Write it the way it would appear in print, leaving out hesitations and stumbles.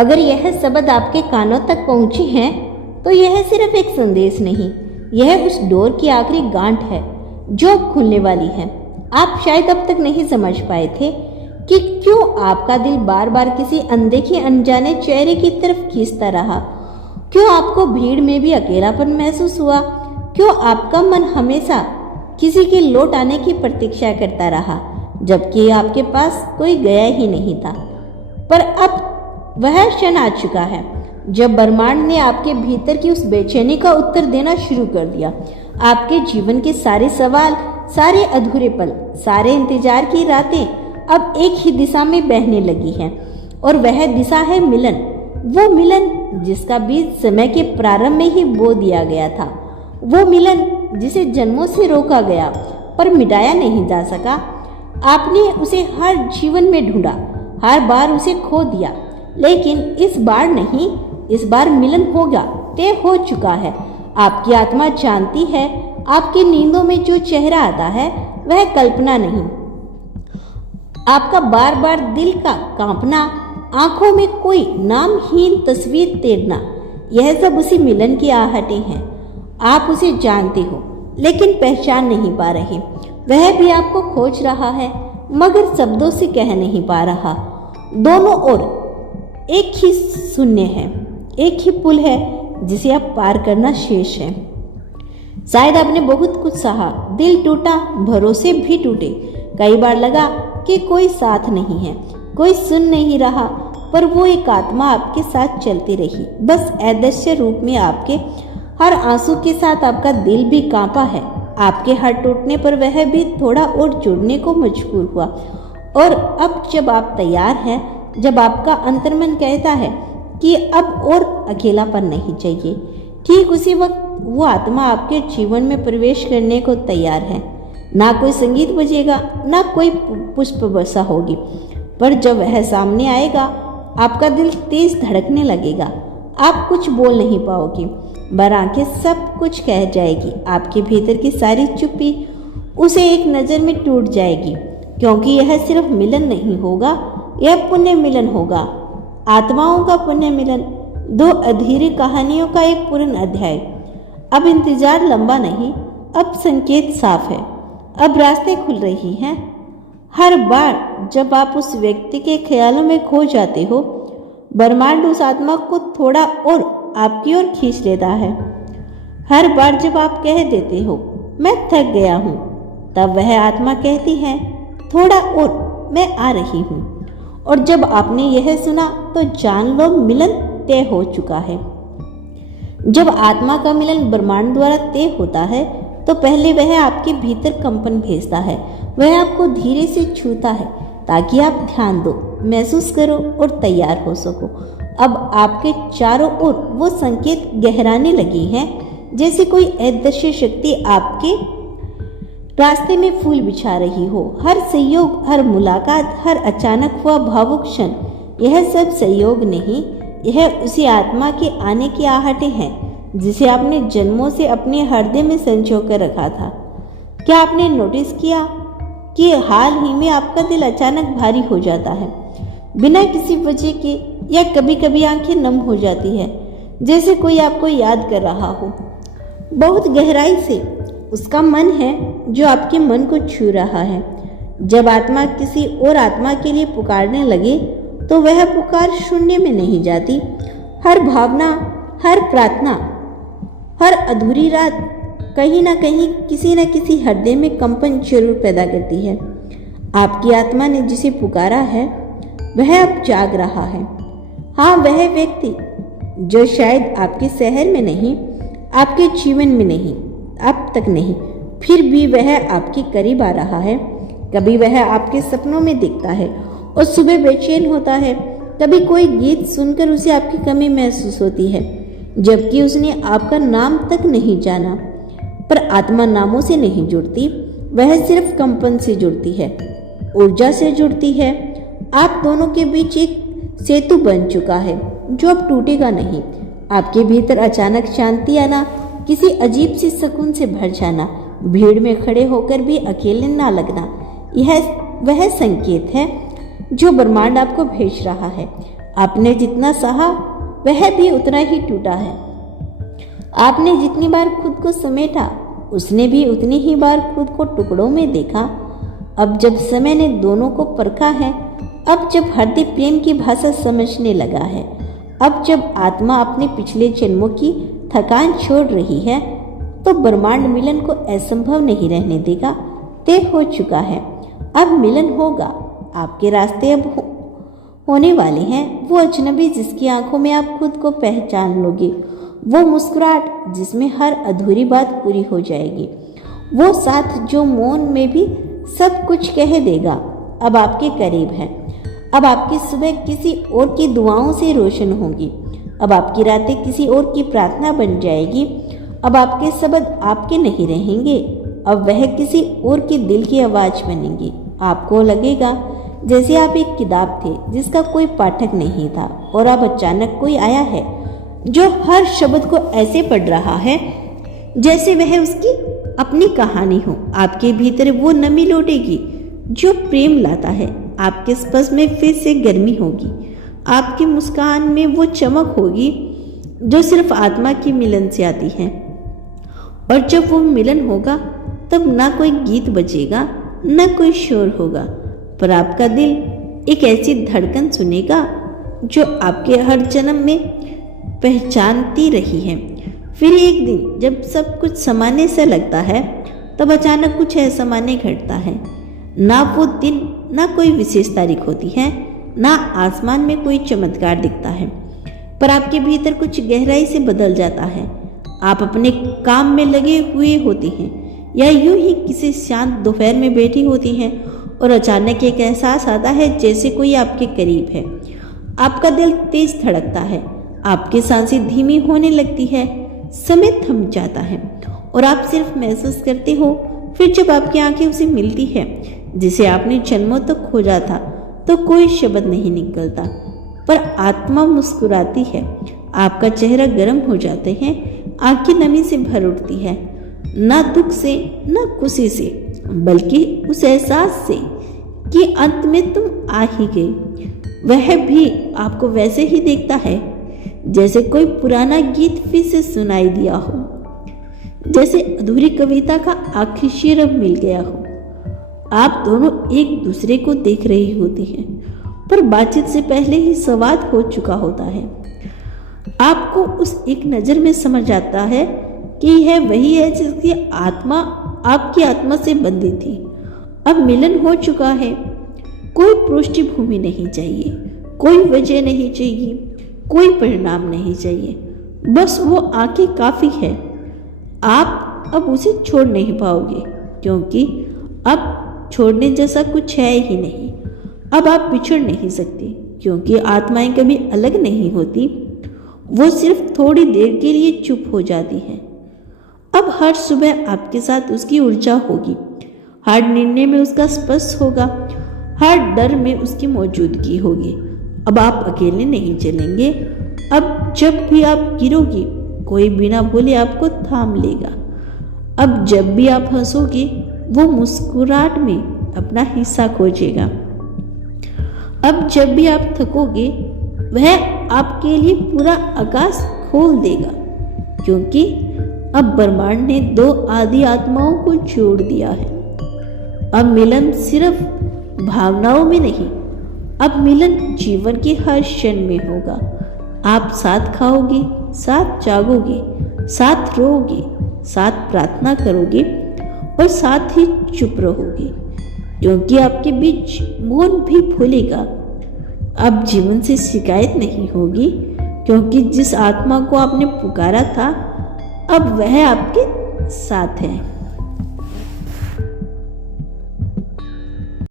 अगर यह शब्द आपके कानों तक पहुंची है तो यह सिर्फ एक संदेश नहीं, यह उस डोर की आखिरी गांठ है जो खुलने वाली है। आप शायद अब तक नहीं समझ पाए थे कि क्यों आपका दिल बार बार किसी अनदेखे अनजाने चेहरे की तरफ खींचता रहा, क्यों आपको भीड़ में भी अकेलापन महसूस हुआ, क्यों आपका मन हमेशा किसी के लौट आने की प्रतीक्षा करता रहा जबकि आपके पास कोई गया ही नहीं था। पर अब वह क्षण आ चुका है जब ब्रह्मांड ने आपके भीतर की उस बेचैनी का उत्तर देना शुरू कर दिया। आपके जीवन के सारे सवाल, सारे अधूरे पल, सारे इंतजार की रातें अब एक ही दिशा में बहने लगी हैं और वह दिशा है मिलन। वो मिलन जिसका बीज समय के प्रारंभ में ही बो दिया गया था, वो मिलन जिसे जन्मों से रोका गया पर मिटाया नहीं जा सका। आपने उसे हर जीवन में ढूंढा, हर बार उसे खो दिया, लेकिन इस बार नहीं, इस बार मिलन होगा, तय हो चुका है। आपकी आत्मा जानती है आपकी नींदों में जो चेहरा आता है वह कल्पना नहीं, आपका बार बार दिल का कांपना, आंखों में कोई नामहीन तस्वीर तैरना, यह सब उसी मिलन की आहटें हैं। आप उसे जानते हो लेकिन पहचान नहीं पा रहे। वह भी आपको खोज रहा है मगर शब्दों से कह नहीं पा रहा। दोनों ओर एक ही शून्य है, एक ही पुल है जिसे आप पार करना शेष है। शायद आपने बहुत कुछ सहा, दिल टूटा, भरोसे भी टूटे। कई बार लगा कि कोई साथ नहीं है, कोई सुन नहीं रहा, पर वो एक आत्मा आपके साथ चलती रही, बस अदृश्य रूप में। आपके हर आंसू के साथ आपका दिल भी कांपा है। आपके हर टूटने पर वह भी थोड़ा और जुड़ने को मजबूर हुआ। और अब जब आप तैयार हैं, जब आपका अंतर्मन कहता है कि अब और अकेलापन नहीं चाहिए, ठीक उसी वक्त वो आत्मा आपके जीवन में प्रवेश करने को तैयार है। ना कोई संगीत बजेगा, ना कोई पुष्प वर्षा होगी, पर जब वह सामने आएगा आपका दिल तेज धड़कने लगेगा। आप कुछ बोल नहीं पाओगे, पर आंखें सब कुछ कह जाएगी। आपके भीतर की सारी चुप्पी उसे एक नज़र में टूट जाएगी, क्योंकि यह सिर्फ मिलन नहीं होगा, यह पुण्य मिलन होगा, आत्माओं का पुण्य मिलन। दो अधूरी कहानियों का एक पूर्ण अध्याय। अब इंतजार लंबा नहीं, अब संकेत साफ है, अब रास्ते खुल रही हैं। हर बार जब आप उस व्यक्ति के ख्यालों में खो जाते हो, ब्रह्मांड उस आत्मा को थोड़ा और आपकी ओर खींच लेता है। हर बार जब आप कह देते हो मैं थक गया हूँ, तब वह आत्मा कहती है थोड़ा और, मैं आ रही हूँ। और जब आपने यह सुना तो जान लो मिलन तय हो चुका है। जब आत्मा का मिलन ब्रह्मांड द्वारा तय होता है तो पहले वह आपके भीतर कंपन भेजता है। वह आपको धीरे से छूता है ताकि आप ध्यान दो, महसूस करो और तैयार हो सको। अब आपके चारों ओर वो संकेत गहराने लगी हैं, जैसे कोई अदृश्य शक्ति आपके रास्ते में फूल बिछा रही हो। हर संयोग, हर मुलाकात, हर अचानक हुआ भावुक क्षण, यह सब संयोग नहीं, यह उसी आत्मा के आने की आहटें हैं जिसे आपने जन्मों से अपने हृदय में संजो कर रखा था। क्या आपने नोटिस किया कि हाल ही में आपका दिल अचानक भारी हो जाता है बिना किसी वजह के, या कभी कभी आंखें नम हो जाती है जैसे कोई आपको याद कर रहा हो। बहुत गहराई से उसका मन है जो आपके मन को छू रहा है। जब आत्मा किसी और आत्मा के लिए पुकारने लगे तो वह पुकार शून्य में नहीं जाती। हर भावना, हर प्रार्थना, हर अधूरी रात कहीं ना कहीं किसी न किसी हृदय में कंपन जरूर पैदा करती है। आपकी आत्मा ने जिसे पुकारा है वह अब जाग रहा है। हाँ, वह व्यक्ति जो शायद आपके शहर में नहीं, आपके जीवन में नहीं, अब तक नहीं, फिर भी वह आपके करीब आ रहा है। कभी वह आपके सपनों में दिखता है और सुबह बेचैन होता है। कभी कोई गीत सुनकर उसे आपकी कमी महसूस होती है, जबकि उसने आपका नाम तक नहीं जाना। पर आत्मा नामों से नहीं जुड़ती, वह सिर्फ कंपन से जुड़ती है, ऊर्जा से जुड़ती है। आप दोनों के बीच एक सेतु बन चुका है जो अब टूटेगा नहीं। आपके भीतर अचानक शांति आना, किसी अजीब सी सुकून से भर जाना, भीड़ में खड़े होकर भी अकेले ना लगना, यह वह संकेत है जो ब्रह्मांड आपको भेज रहा है। आपने जितना सहा वह भी उतना ही टूटा है। आपने जितनी बार खुद को समेटा उसने भी उतनी ही बार खुद को टुकड़ों में देखा। अब जब समय ने दोनों को परखा है, अब जब हृदय प्रेम की भाषा समझने लगा है, अब जब आत्मा अपने पिछले जन्मों की थकान छोड़ रही है, तो ब्रह्मांड मिलन को असंभव नहीं रहने देगा। तय हो चुका है, अब मिलन होगा। आपके रास्ते अब होने वाले हैं। वो अजनबी जिसकी आंखों में आप खुद को पहचान लोगे, वो मुस्कुराहट जिसमें हर अधूरी बात पूरी हो जाएगी, वो साथ जो मौन में भी सब कुछ कह देगा, अब आपके करीब है। अब आपकी सुबह किसी और की दुआओं से रोशन होगी। अब आपकी रातें किसी और की प्रार्थना बन जाएगी। अब आपके शब्द आपके नहीं रहेंगे, अब वह किसी और के दिल की आवाज़ बनेंगी। आपको लगेगा जैसे आप एक किताब थे जिसका कोई पाठक नहीं था, और अब अचानक कोई आया है जो हर शब्द को ऐसे पढ़ रहा है जैसे वह उसकी अपनी कहानी हो। आपके भीतर वो नमी लौटेगी जो प्रेम लाता है। आपके स्पर्श में फिर से गर्मी होगी। आपकी मुस्कान में वो चमक होगी जो सिर्फ आत्मा की मिलन से आती है। और जब वो मिलन होगा तब ना कोई गीत बजेगा, ना कोई शोर होगा, पर आपका दिल एक ऐसी धड़कन सुनेगा जो आपके हर जन्म में पहचानती रही है। फिर एक दिन जब सब कुछ सामान्य सा लगता है, तब अचानक कुछ असामान्य घटता है। ना वो दिन, ना कोई विशेष तारीख होती है, ना आसमान में कोई चमत्कार दिखता है, पर आपके भीतर कुछ गहराई से बदल जाता है। आप अपने काम में लगे हुए होती हैं, या यूं ही किसी शांत दोपहर में बैठी होती हैं, और अचानक एक एहसास आता है जैसे कोई आपके करीब है। आपका दिल तेज धड़कता है, आपकी सांसें धीमी होने लगती है, समय थम जाता है, और आप सिर्फ महसूस करते हो। फिर जब आपकी आंखें उसे मिलती है जिसे आपने जन्मों तक खोजा था, तो कोई शब्द नहीं निकलता, पर आत्मा मुस्कुराती है। आपका चेहरा गर्म हो जाते हैं, आंखें नमी से भर उठती है, ना दुख से, ना खुशी से, बल्कि उस एहसास से कि अंत में तुम आ ही गई। वह भी आपको वैसे ही देखता है जैसे कोई पुराना गीत फिर से सुनाई दिया हो, जैसे अधूरी कविता का आखिरी शेर अब मिल गया हो। आप दोनों एक दूसरे को देख रही होती हैं, पर बातचीत से पहले ही संवाद हो चुका होता है। आपको उस एक नज़र में समझ आता है कि यह वही है जिसकी आत्मा आपकी आत्मा से बंधी थी। अब मिलन हो चुका है। कोई पृष्ठभूमि नहीं चाहिए, कोई वजह नहीं चाहिए, कोई परिणाम नहीं चाहिए, बस वो आंखें काफ़ी है। आप अब उसे छोड़ नहीं पाओगे, क्योंकि अब छोड़ने जैसा कुछ है ही नहीं। अब आप बिछड़ नहीं सकते, क्योंकि आत्माएं कभी अलग नहीं होती, वो सिर्फ थोड़ी देर के लिए चुप हो जाती है। अब हर सुबह आपके साथ उसकी ऊर्जा होगी, हर निर्णय में उसका स्पर्श होगा, हर डर में उसकी मौजूदगी होगी। अब आप अकेले नहीं चलेंगे। अब जब भी आप गिरोगे, कोई बिना बोले आपको थाम लेगा। अब जब भी आप हंसोगे, वो मुस्कुराहट में अपना हिस्सा खोजेगा। अब जब भी आप थकोगे, वह आपके लिए पूरा आकाश खोल देगा, क्योंकि अब ब्रह्मांड ने दो आदि आत्माओं को जोड़ दिया है। अब मिलन सिर्फ भावनाओं में नहीं, अब मिलन जीवन के हर क्षण में होगा। आप साथ खाओगे, साथ जागोगे, साथ रोओगे, साथ प्रार्थना करोगे, और साथ ही चुप रहोगे, क्योंकि आपके बीच मौन भी फूलेगा। अब जीवन से शिकायत नहीं होगी, क्योंकि जिस आत्मा को आपने पुकारा था, अब वह आपके साथ है।